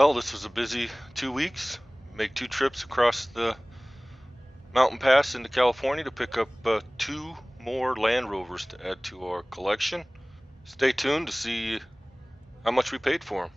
Well, this was a busy 2 weeks. Make 2 trips across the mountain pass into California to pick up 2 more Land Rovers to add to our collection. Stay tuned to see how much we paid for them.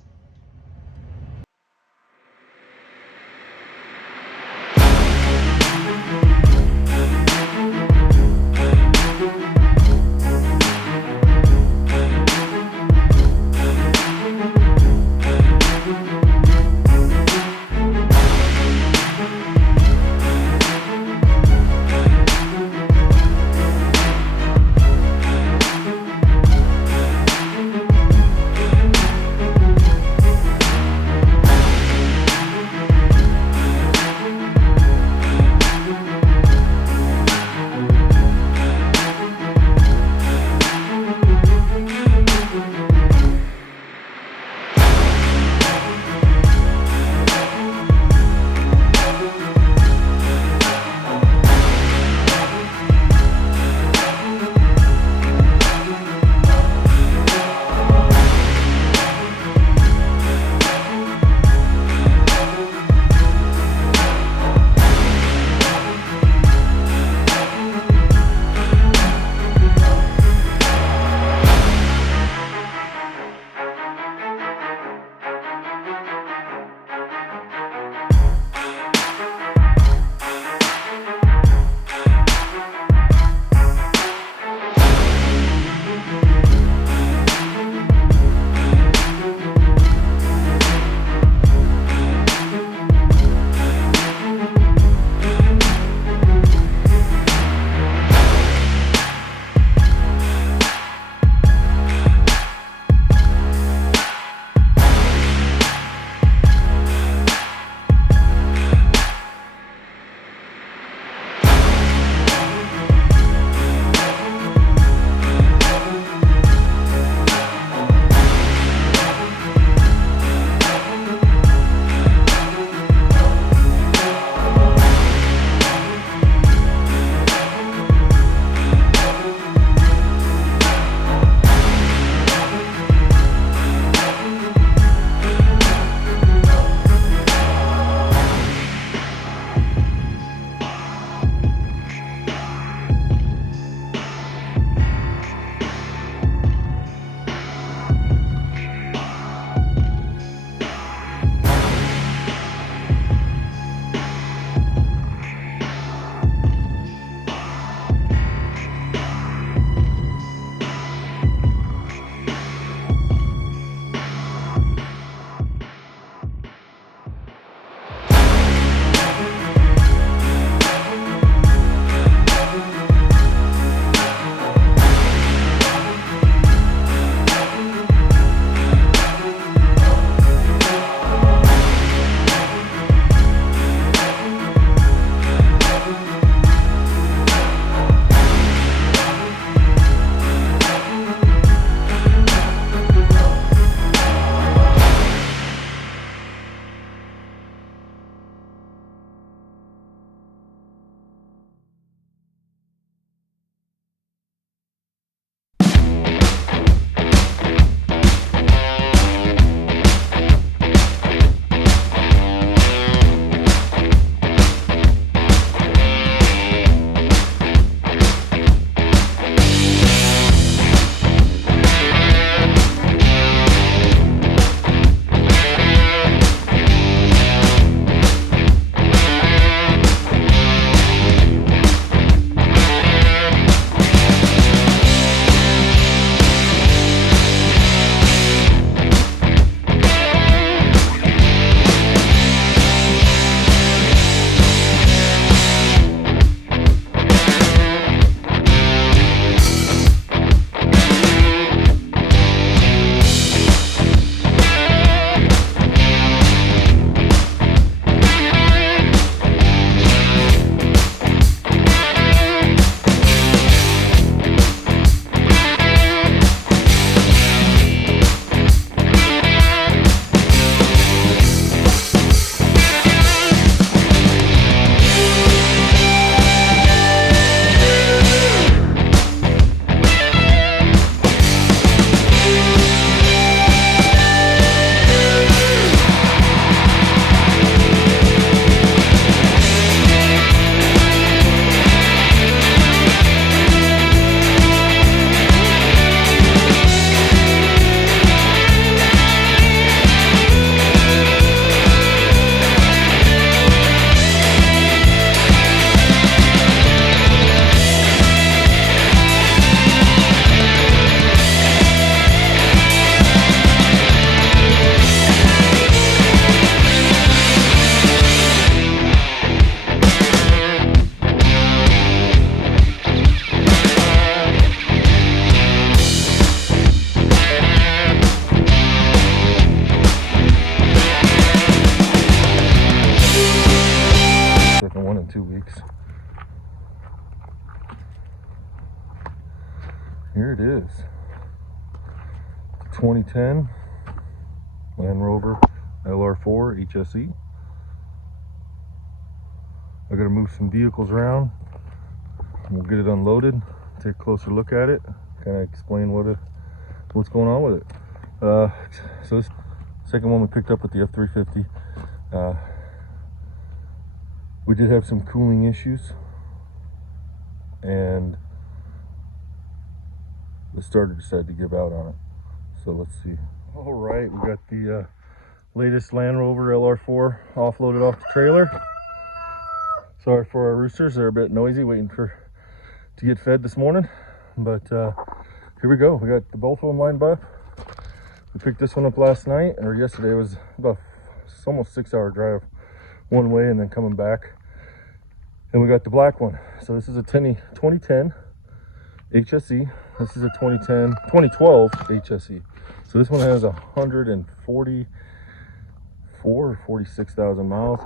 Here it is. 2010 Land Rover LR4 HSE. I gotta move some vehicles around. We'll get it unloaded, take a closer look at it, kind of explain what's going on with it. So this second one we picked up with the F350. We did have some cooling issues, and the starter decided to give out on it. So let's see. All right, we got the latest Land Rover LR4 offloaded off the trailer. Sorry for our roosters, they're a bit noisy waiting to get fed this morning, but here we go. We got both of them lined up. We picked this one up last night, or yesterday. It was about almost 6-hour drive one way and then coming back. And we got the black one. So this is a 2010 HSE. This is a 2012 HSE. So this one has 144 or 46,000 miles.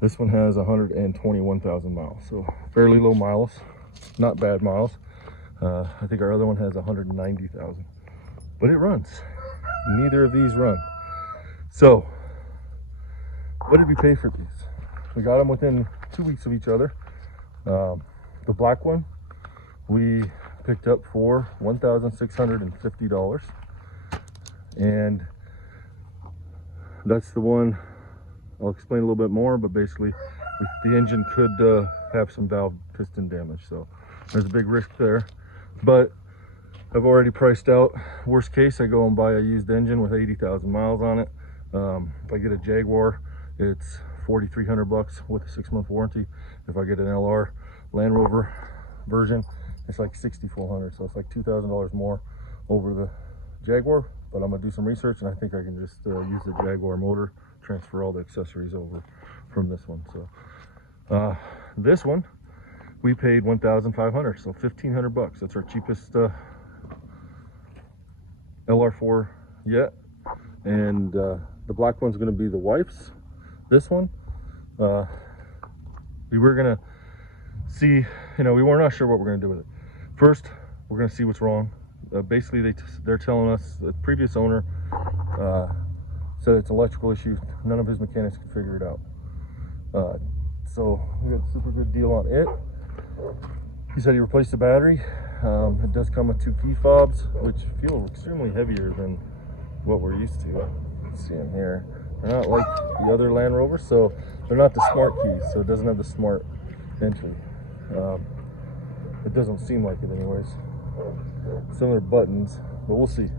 This one has 121,000 miles. So fairly low miles, not bad miles. I think our other one has 190,000, but it runs. Neither of these run. So what did we pay for these? We got them within 2 weeks of each other. The black one we picked up for $1,650, and that's the one. I'll explain a little bit more, but basically the engine could have some valve piston damage, so there's a big risk there. But I've already priced out worst case. I go and buy a used engine with 80,000 miles on it. If I get a Jaguar, it's $4,300 with a 6-month warranty. If I get an LR Land Rover version, it's like $6,400, so it's like $2,000 more over the Jaguar. But I'm gonna do some research, and I think I can just use the Jaguar motor, transfer all the accessories over from this one. So this one we paid $1,500, so $1,500. That's our cheapest LR4 yet. And the black one's going to be the wife's. This one we were gonna see, we were not sure what we're gonna do with it. First, we're gonna see what's wrong. Basically they're telling us the previous owner said it's an electrical issue. None of his mechanics can figure it out. So we got a super good deal on it. He said he replaced the battery. It does come with 2 key fobs, which feel extremely heavier than what we're used to. You can see them here. They're not like the other Land Rovers, so they're not the smart keys, so it doesn't have the smart entry. It doesn't seem like it anyways. Some of their buttons, but we'll see.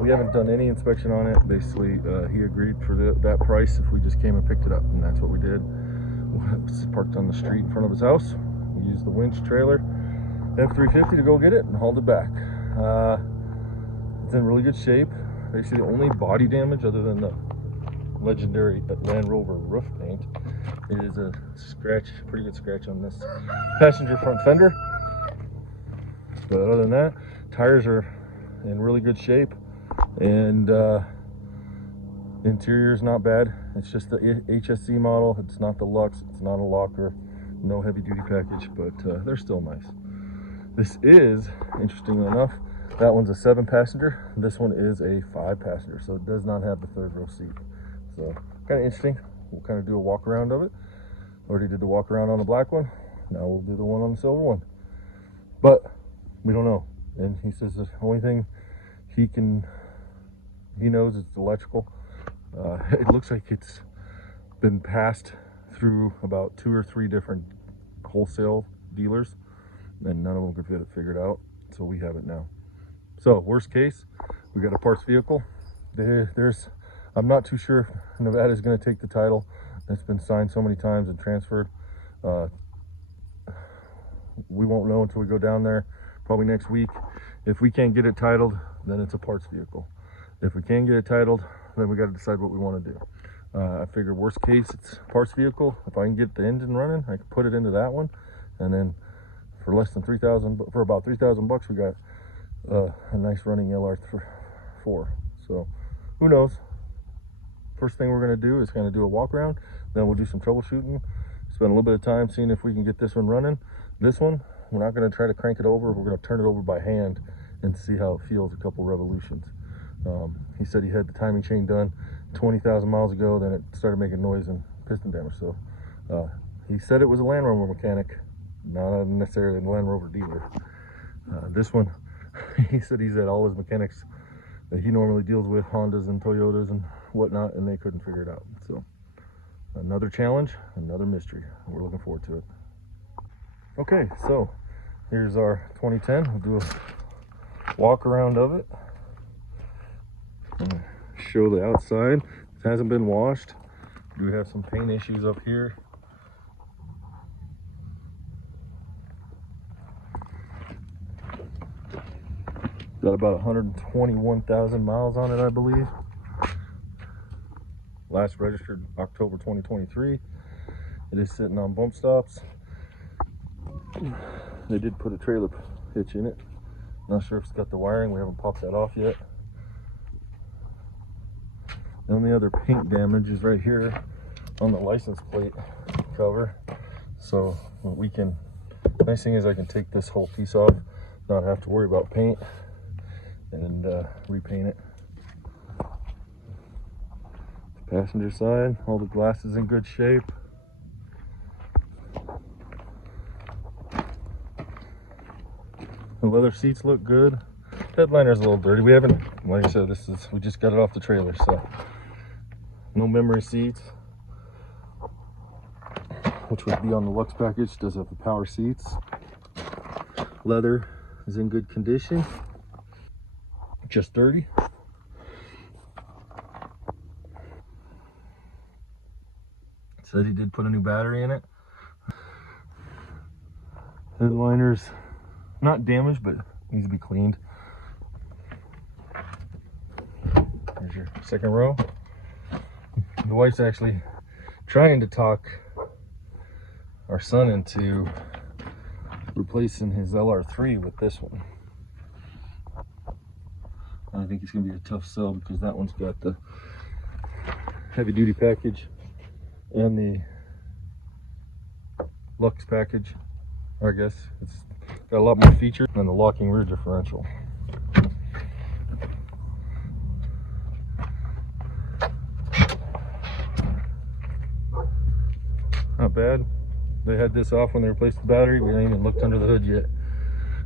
We haven't done any inspection on it. Basically, he agreed for that price if we just came and picked it up, and that's what we did. It's parked on the street in front of his house. We used the winch trailer F350 to go get it and hauled it back. It's in really good shape. Basically, the only body damage other than the legendary Land Rover roof paint is a scratch, pretty good scratch on this passenger front fender. But other than that, tires are in really good shape, and interior is not bad. It's just the HSE model. It's not the Lux. It's not a locker. No heavy duty package, but they're still nice. This is, interestingly enough, that one's a 7-passenger. This one is a 5-passenger, so it does not have the 3rd row seat. So kind of interesting. We'll kind of do a walk around of it. Already did the walk around on the black one. Now we'll do the one on the silver one. But we don't know. And he says the only thing he knows is electrical. It looks like it's been passed through about 2 or 3 different wholesale dealers, and none of them could get it figured out. So we have it now. So worst case, we got a parts vehicle. I'm not too sure if Nevada's going to take the title. It's been signed so many times and transferred. We won't know until we go down there, probably next week. If we can't get it titled, then it's a parts vehicle. If we can get it titled, then we got to decide what we want to do. I figured worst case, it's a parts vehicle. If I can get the engine running, I can put it into that one, and then for less than $3,000, for about $3,000, we got a nice running LR4. So who knows? First thing we're going to do is kind of do a walk around. Then we'll do some troubleshooting. Spend a little bit of time seeing if we can get this one running. This one, we're not going to try to crank it over. We're going to turn it over by hand and see how it feels a couple revolutions. He said he had the timing chain done 20,000 miles ago, then it started making noise and piston damage. So he said it was a Land Rover mechanic, not necessarily a Land Rover dealer. This one, he said he's had all his mechanics that he normally deals with, Hondas and Toyotas and whatnot, and they couldn't figure it out. So another challenge, another mystery. We're looking forward to it. Okay, so here's our 2010. We'll do a walk around of it. Show the outside. It hasn't been washed. We do have some paint issues up here. Got about 121,000 miles on it, I believe. Last registered October 2023. It is sitting on bump stops. They did put a trailer hitch in it. Not sure if it's got the wiring. We haven't popped that off yet. The only other paint damage is right here on the license plate cover. So we can, nice thing is I can take this whole piece off, not have to worry about paint, and repaint it. The passenger side, all the glass is in good shape. The leather seats look good. Headliner's a little dirty. We haven't, like I said, we just got it off the trailer, so no memory seats, which would be on the Lux package. Does have the power seats. Leather is in good condition, just dirty. Said he did put a new battery in it. Headliner's not damaged, but needs to be cleaned. There's your second row. The wife's actually trying to talk our son into replacing his LR3 with this one. I think it's going to be a tough sell because that one's got the heavy duty package and the Lux package. Or I guess it's got a lot more features than the locking rear differential. Not bad. They had this off when they replaced the battery. We haven't even looked under the hood yet.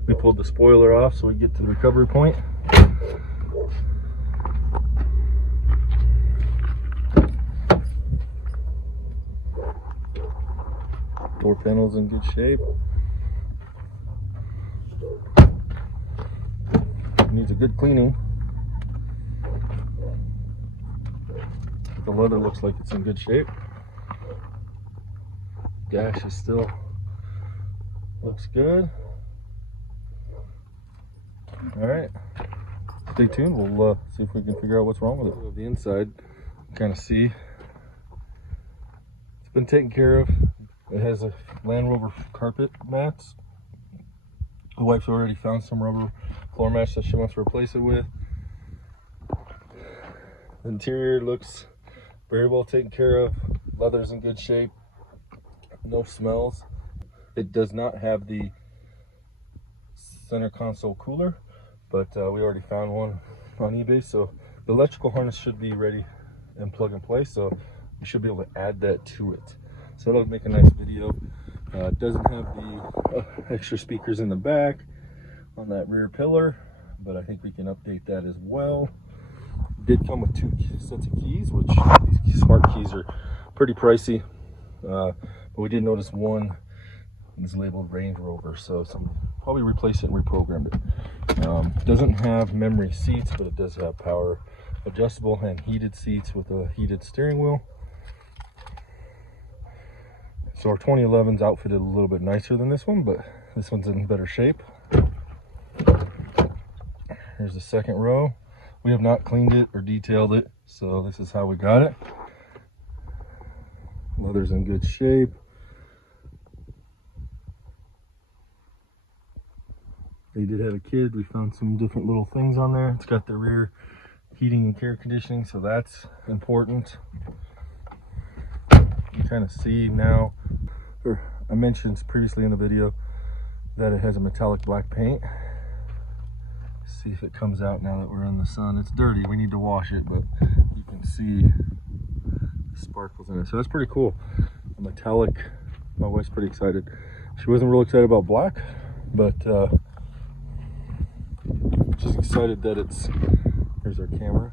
We pulled the spoiler off so we get to the recovery point. Door panel's in good shape. Needs a good cleaning. The leather looks like it's in good shape. Dash is still looks good. All right, stay tuned. We'll see if we can figure out what's wrong with it. The inside, kind of see it's been taken care of. It has a Land Rover carpet mats. The wife's already found some rubber floor mats that she wants to replace it with. The interior looks very well taken care of. Leather's in good shape. No smells. It does not have the center console cooler, but we already found one on eBay, so the electrical harness should be ready and plug and play, so we should be able to add that to it. So it'll make a nice video. It doesn't have the extra speakers in the back on that rear pillar, but I think we can update that as well. It did come with 2 sets of keys, which these smart keys are pretty pricey. But we did notice one is labeled Range Rover, so somebody probably replaced it and reprogrammed it. Doesn't have memory seats, but it does have power adjustable and heated seats with a heated steering wheel. So our 2011's outfitted a little bit nicer than this one, but this one's in better shape. Here's the second row. We have not cleaned it or detailed it, so this is how we got it. Leather's in good shape. They did have a kid. We found some different little things on there. It's got the rear heating and air conditioning, so that's important. You kind of see now, or I mentioned previously in the video, that it has a metallic black paint. See if it comes out now that we're in the sun. It's dirty, we need to wash it, but you can see the sparkles in it. So that's pretty cool. A metallic, my wife's pretty excited. She wasn't real excited about black, but she's excited that it's, here's our camera,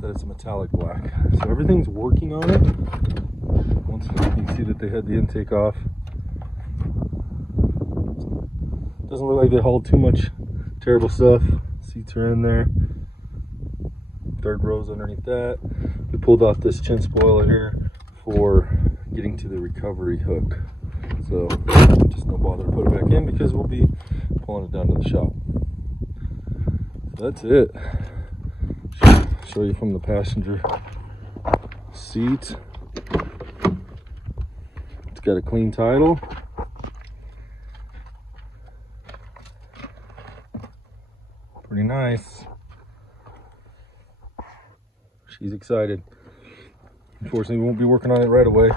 that it's a metallic black. So everything's working on it. Once you can see that they had the intake off. Doesn't look like they hauled too much terrible stuff. Seats are in there. Third row's underneath that. We pulled off this chin spoiler here for getting to the recovery hook. So just no bother to put it back in because we'll be pulling it down to the shop. That's it. Show you from the passenger seat. It's got a clean title. Pretty nice. She's excited. Unfortunately, we won't be working on it right away.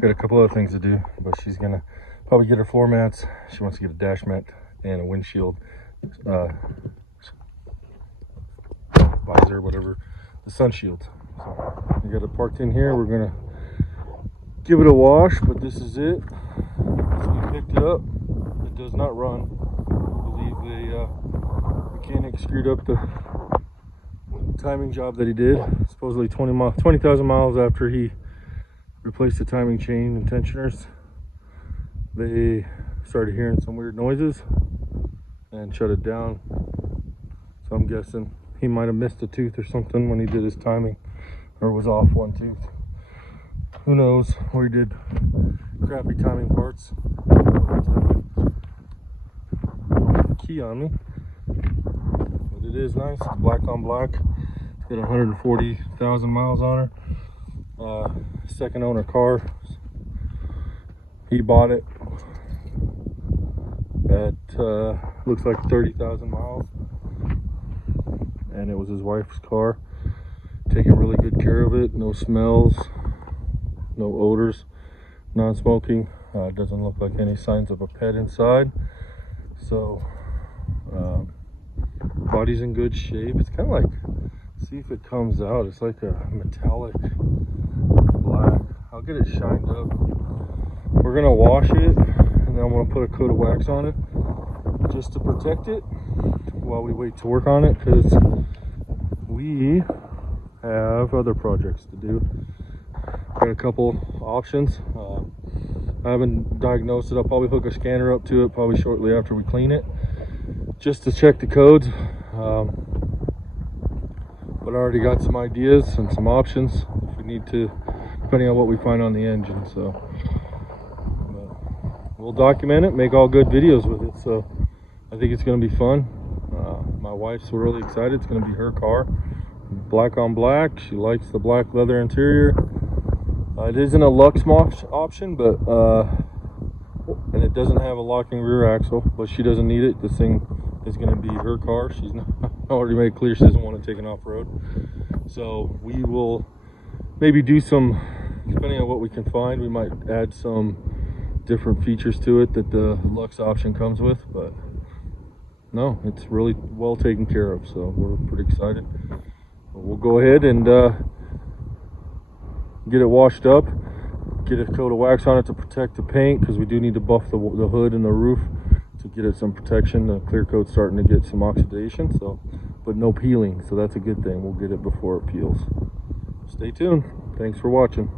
Got a couple other things to do, but she's gonna probably get her floor mats. She wants to get a dash mat and a windshield visor, whatever, the sun shield. So we got it parked in here. We're gonna give it a wash, but this is it. So we picked it up. It does not run. I believe the mechanic screwed up the timing job that he did. Supposedly 20,000 miles after he replaced the timing chain and tensioners, they started hearing some weird noises and shut it down. So I'm guessing he might have missed a tooth or something when he did his timing, or was off one tooth. Who knows? Or he did crappy timing parts. I don't have the key on me, but it is nice. It's black on black. It's got 140,000 miles on her. Second owner car. He bought it at looks like 30,000 miles, and it was his wife's car. Taking really good care of it. No smells, no odors, non-smoking. Doesn't look like any signs of a pet inside. So body's in good shape. It's kind of like, see if it comes out, it's like a metallic black. I'll get it shined up. We're gonna wash it, and then I'm gonna put a coat of wax on it just to protect it while we wait to work on it, because we have other projects to do. Got a couple options. I haven't diagnosed it. I'll probably hook a scanner up to it probably shortly after we clean it, just to check the codes. But I already got some ideas and some options if we need to, depending on what we find on the engine. So we'll document it, make all good videos with it. So I think it's going to be fun. My wife's really excited. It's going to be her car, black on black. She likes the black leather interior. It isn't a Lux option, but and it doesn't have a locking rear axle, but she doesn't need it. This thing is going to be her car. She's not, already made clear she doesn't want to take it off-road. So we will maybe do some, depending on what we can find, we might add some different features to it that the Lux option comes with. But no, it's really well taken care of, so we're pretty excited. We'll go ahead and get it washed up, get a coat of wax on it to protect the paint, because we do need to buff the hood and the roof to get it some protection. The clear coat's starting to get some oxidation, so, but no peeling, so that's a good thing. We'll get it before it peels. Stay tuned. Thanks for watching.